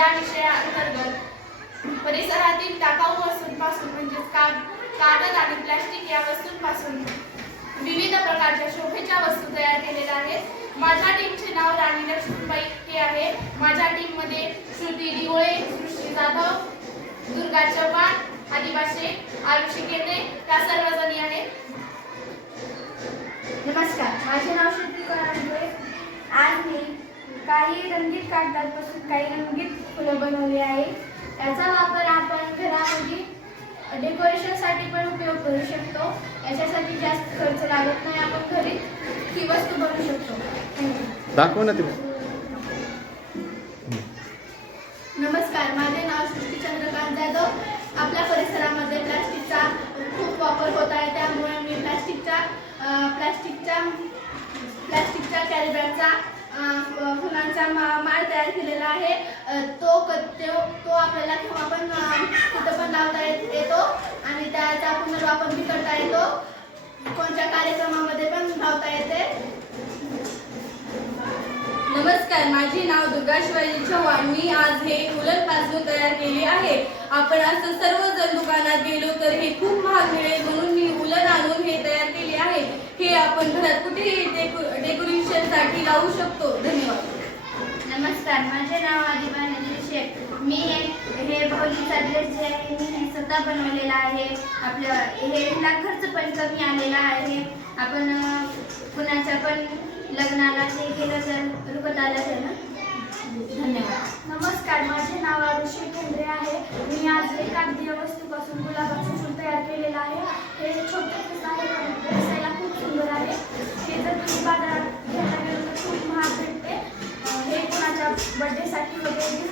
या विषयाअंतर्गत परिसरातील टाकाऊ वस्तूंपासून म्हणजेच कागद आणि प्लॅस्टिक या वस्तूंपासून विविध प्रकारच्या शोभेच्या वस्तू तयार केलेल्या आहेत. माझ्या टीमचे नाव राणी लक्ष्मीबाई हे आहे. माझ्या टीममध्ये श्रुती दिवळे सृष्टी जाधव दुर्गा चव्हाण आदिवासी आयुषी केंद्रे या सर्वजणी आहेत. नमस्कार. माझे नाव श्रुती करांडे आज मी काही रंगीत कागदापासून काही रंगीत फुलं बनवली आहे. याचा वापर आपण घरामध्ये डेकोरेशनसाठी पण उपयोग करू शकतो. याच्यासाठी जास्त खर्च लागत नाही. आपण घरी ही वस्तू बनवू शकतो. दाखव ना तुम्ही नमस्कार. माझे नाव सृष्टी चंद्रकांत जाधव. आपल्या परिसरामध्ये प्लास्टिकचा खूप वापर होत आहे. त्यामुळे मी प्लास्टिकच्या अ, प्लास्टिकच्या प्लास्टिकच्या कॅरीबॅगचा असा माळ तयार केलेला आहे. तो तो आपल्याला केव्हा पण कुठं पण लावता येत येतो. आणि त्याचा पुनर्वापर बी करता येतो. कोणत्या कार्यक्रमामध्ये पण लावता येते. नमस्कार माझे नाव दुर्गा शिवाजी चव्हाण. मी आज हे उलटपासून तयार केले आहे. आपण असं सर्वजण दुकानात गेलो तर हे खूप महाग मिळेल म्हणून मी उलट आणून हे तयार केले आहे. हे आपण घरात कुठेही डेकोरेशनसाठी डेकोरेशनसाठी लावू शकतो. धन्यवाद नमस्कार माझे नाव आदिबा नजीर शेख मी हे हे भाऊजीचा ड्रेस जे आहे मी हे स्वतः बनवलेला आहे. आपलं हेला खर्च पण कमी आलेला आहे. आपण कुणाच्या पण लग्नाला ते केलं तर रुपत आलं तर धन्यवाद. नमस्कार माझे नाव अभिषेक केंद्रे आहे. मी आज एक वस्तूपासून बर्थडेसाठी वगैरे